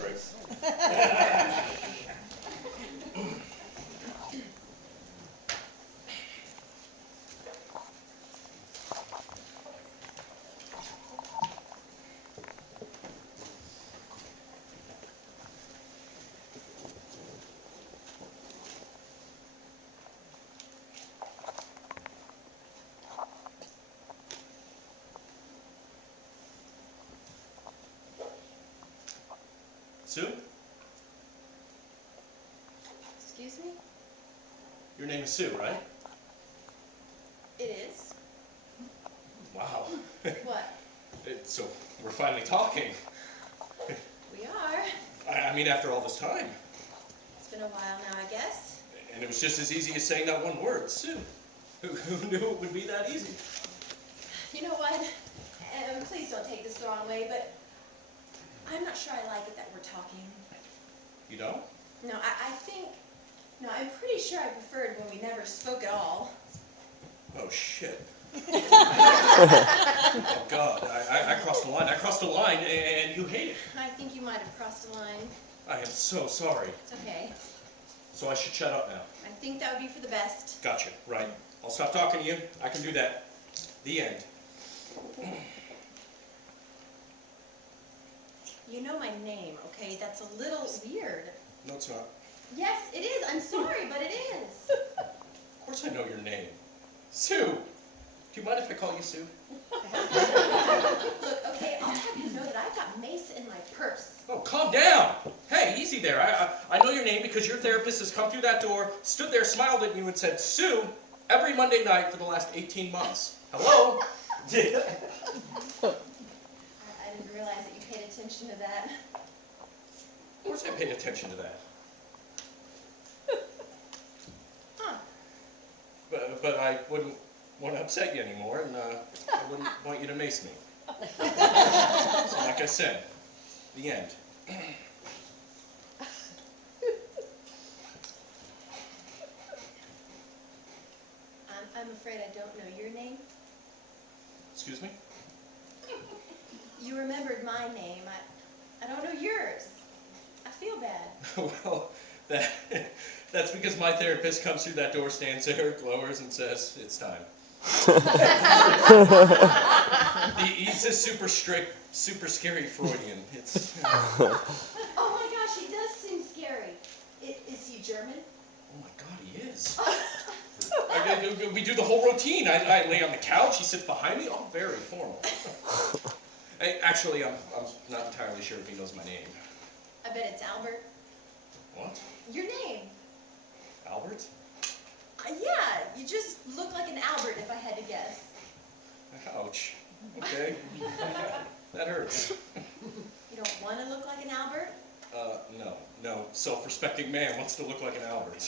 Grace. Sue? Excuse me? Your name is Sue, right? It is. Wow. What? So, we're finally talking. We are. I mean, after all this time. It's been a while now, I guess. And it was just as easy as saying that one word, Sue. Who knew it would be that easy? You know what? Please don't take this the wrong way, but I'm not sure I like it that we're talking. You don't? No, I think... No, I'm pretty sure I preferred when we never spoke at all. Oh, shit. Oh, God. I crossed the line. I crossed the line, and you hate it. I think you might have crossed a line. I am so sorry. It's okay. So I should shut up now. I think that would be for the best. Gotcha. Right. I'll stop talking to you. I can do that. The end. You know my name, okay? That's a little weird. No, it's not. Yes, it is. I'm sorry, but it is. Of course I know your name. Sue! Do you mind if I call you Sue? Look, okay, I'll have you know that I've got mace in my purse. Oh, calm down! Hey, easy there. I know your name because your therapist has come through that door, stood there, smiled at you, and said, Sue, every Monday night for the last 18 months. Hello? I didn't realize that you paid attention to that. Of course I paid attention to that. Huh. But I wouldn't want to upset you anymore, and I wouldn't want you to mace me. So like I said, the end. I'm afraid I don't know your name. Excuse me? You remembered my name. I don't know yours. I feel bad. Well, that's because my therapist comes through that door, stands there, glowers, and says, it's time. He's a super strict, super scary Freudian. It's. Oh my gosh, he does seem scary. Is he German? Oh my God, he is. We do the whole routine. I lay on the couch, he sits behind me, all very formal. Actually, I'm not entirely sure if he knows my name. I bet it's Albert. What? Your name. Albert? Yeah, you just look like an Albert if I had to guess. Ouch. Okay. That hurts. You don't want to look like an Albert? No. Self-respecting man wants to look like an Albert.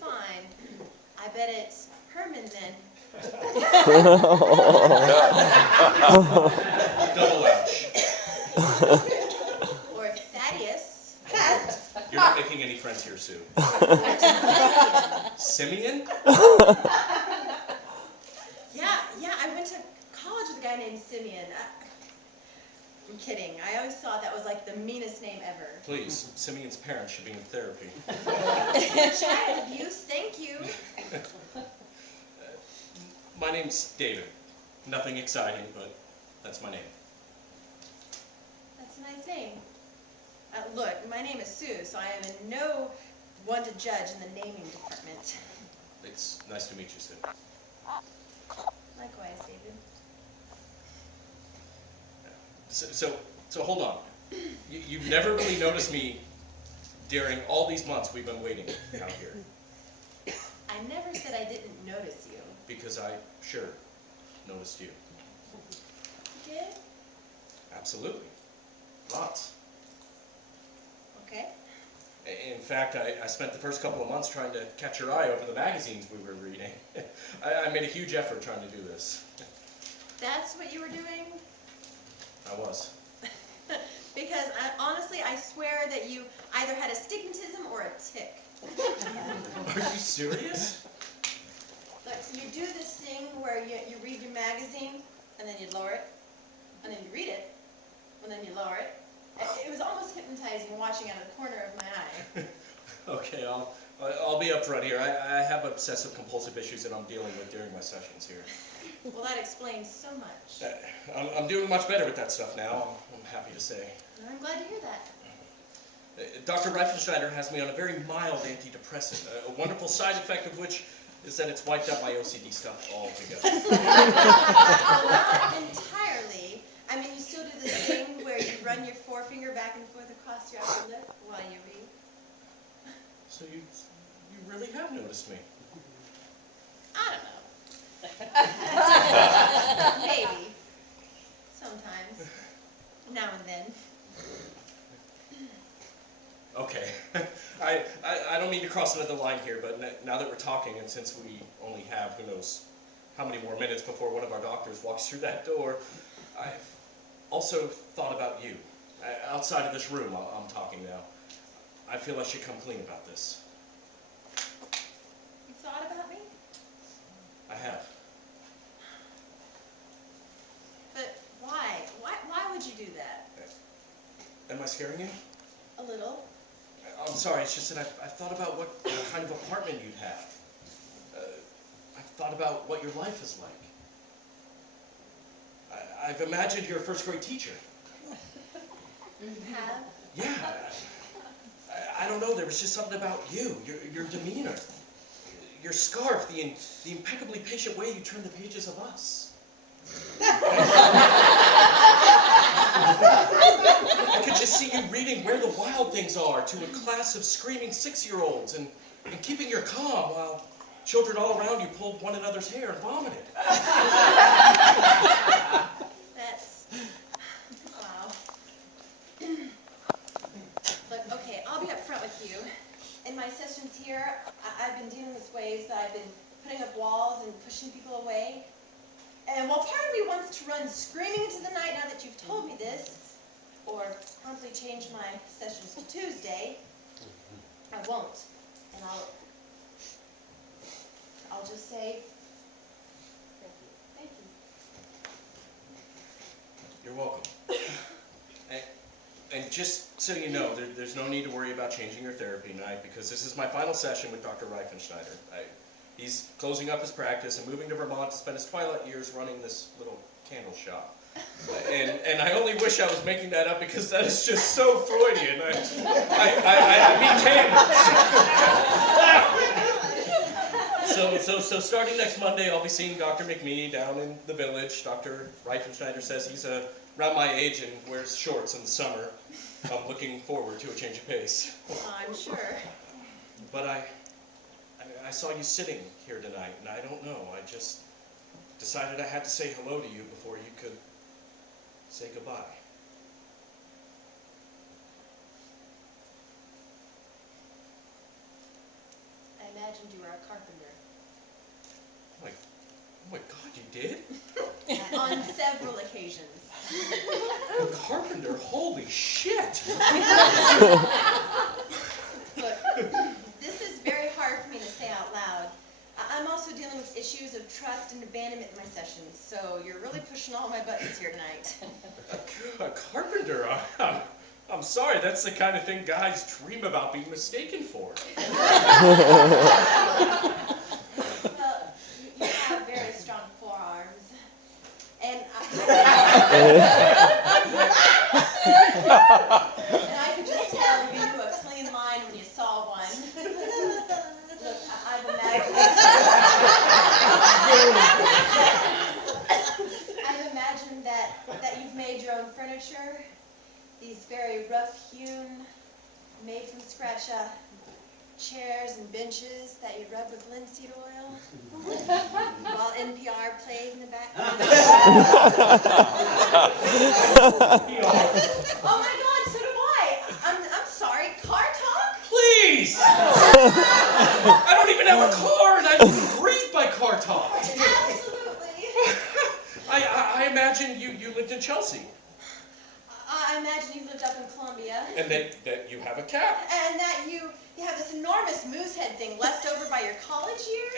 Fine. I bet it's Herman then. Double ouch. Or Thaddeus. You're not making any friends here, Sue. Simeon? Yeah, I went to college with a guy named Simeon. I'm kidding. I always thought that was like the meanest name ever. Please, Simeon's parents should be in therapy. Child abuse, thank you. My name's David. Nothing exciting, but that's my name. That's a nice name. Look, my name is Sue, so I am in no one to judge in the naming department. It's nice to meet you, Sue. Likewise, David. So hold on. You've never really noticed me during all these months we've been waiting out here. I never said I didn't notice you. Because I sure noticed you. You did? Absolutely. Lots. Okay. In fact, I spent the first couple of months trying to catch your eye over the magazines we were reading. I made a huge effort trying to do this. That's what you were doing? I was. Because honestly, I swear that you either had astigmatism or a tic. Are you serious? Look, so you do this thing where you read your magazine, and then you lower it, and then you read it, and then you lower it. It was advertising watching out of the corner of my eye. Okay, I'll be upfront here. I have obsessive compulsive issues that I'm dealing with during my sessions here. Well, that explains so much. I'm doing much better with that stuff now, I'm happy to say. I'm glad to hear that. Dr. Reifenschneider has me on a very mild antidepressant, a wonderful side effect of which is that it's wiped out my OCD stuff altogether. Well, not entirely. I mean, you still do this thing where you run your forefinger back and forth across your upper lip while you read. So you really have noticed me. I don't know. Maybe. Sometimes. Now and then. Okay. I don't mean to cross another line here, but now that we're talking, and since we only have who knows how many more minutes before one of our doctors walks through that door, I've also thought about you. Outside of this room, I'm talking now. I feel I should come clean about this. You thought about me? I have. But why? Why would you do that? Am I scaring you? A little. I'm sorry, it's just that I've thought about what kind of apartment you'd have. I've thought about what your life is like. I've imagined you're a first grade teacher. You have? Yeah. I don't know, there was just something about you, your demeanor, your scarf, the impeccably patient way you turn the pages of us. I could just see you reading Where the Wild Things Are to a class of screaming 6-year-olds and keeping your calm while children all around you pulled one another's hair and vomited. That's... wow. Look, okay, I'll be up front with you. In my sessions here, I've been dealing with ways that I've been putting up walls and pushing people away. And while part of me wants to run screaming into the night now that you've told me this, or promptly change my sessions to Tuesday, I won't. And I'll just say, thank you. Thank you. You're welcome. And just so you know, there's no need to worry about changing your therapy tonight because this is my final session with Dr. Reifenschneider. He's closing up his practice and moving to Vermont to spend his twilight years running this little candle shop. And I only wish I was making that up because that is just so Freudian. I mean candles. So starting next Monday, I'll be seeing Dr. McMee down in the village. Dr. Reifenschneider says he's around my age and wears shorts in the summer. I'm looking forward to a change of pace. I'm sure. But I saw you sitting here tonight, and I don't know. I just decided I had to say hello to you before you could say goodbye. I imagined you were a carpenter. Oh my God, you did? On several occasions. A carpenter? Holy shit! Look, this is very hard for me to say out loud. I'm also dealing with issues of trust and abandonment in my sessions, so you're really pushing all my buttons here tonight. A carpenter? I'm sorry, that's the kind of thing guys dream about being mistaken for. Well, you have very strong forearms. And I could just tell you knew a clean line when you saw one. Look, I've imagined that you've made your own furniture, these very rough-hewn, made-from-scratch chairs and benches that you rub with linseed oil, while NPR plays in the background. Oh my God, so do I. I'm sorry, car talk? Please! I don't even have a car, and I didn't breathe by car talk. Absolutely. I imagine you lived in Chelsea. I imagine you lived up in Columbia. And that you have a cat. And that you have this enormous moose head thing left over by your college years.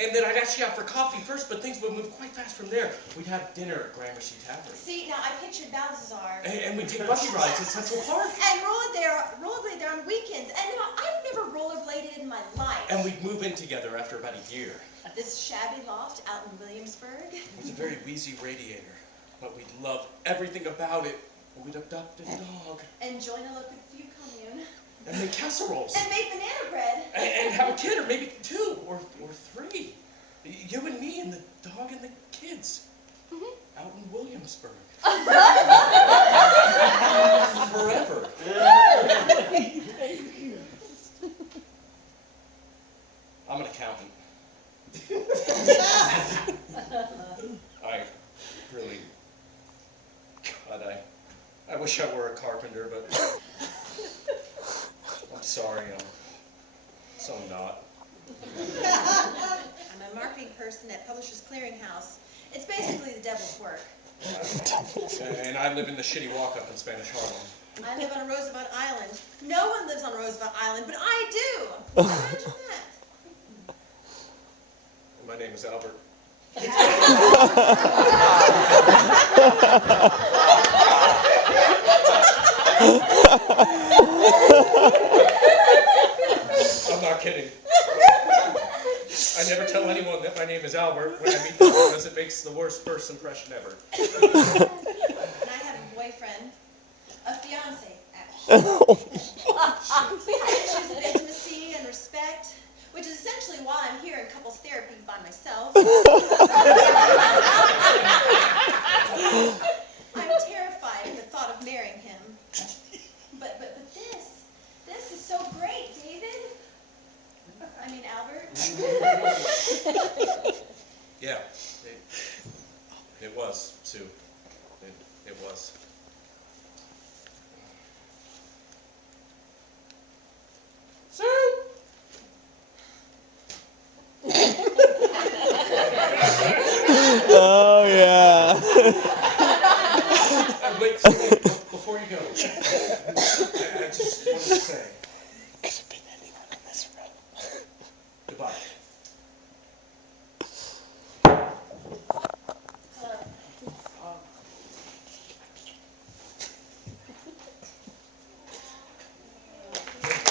And then I'd ask you out for coffee first, but things would move quite fast from there. We'd have dinner at Gramercy Tavern. See, now I pictured Balthazar. And we'd take buggy rides at Central Park. And roller rollerblade there on weekends. And you know, I've never rollerbladed in my life. And we'd move in together after about a year. This shabby loft out in Williamsburg. With a very wheezy radiator. But we'd love everything about it. And we'd adopt a dog. And join a local few commune. And make casseroles. And make banana bread. And have a kid, or maybe 2 or 3. You and me and the dog and the kids. Out in Williamsburg. Forever. I'm an accountant. I really, God, I wish I were a carpenter, but I'm sorry, so I'm not. I'm a marketing person at Publishers Clearinghouse. It's basically the devil's work. And I live in the shitty walk-up in Spanish Harlem. I live on Roosevelt Island. No one lives on Roosevelt Island, but I do. Imagine that. And my name is Albert. I'm not kidding. I never tell anyone that my name is Albert when I meet them because it makes the worst first impression ever. And I have a boyfriend, a fiance, actually.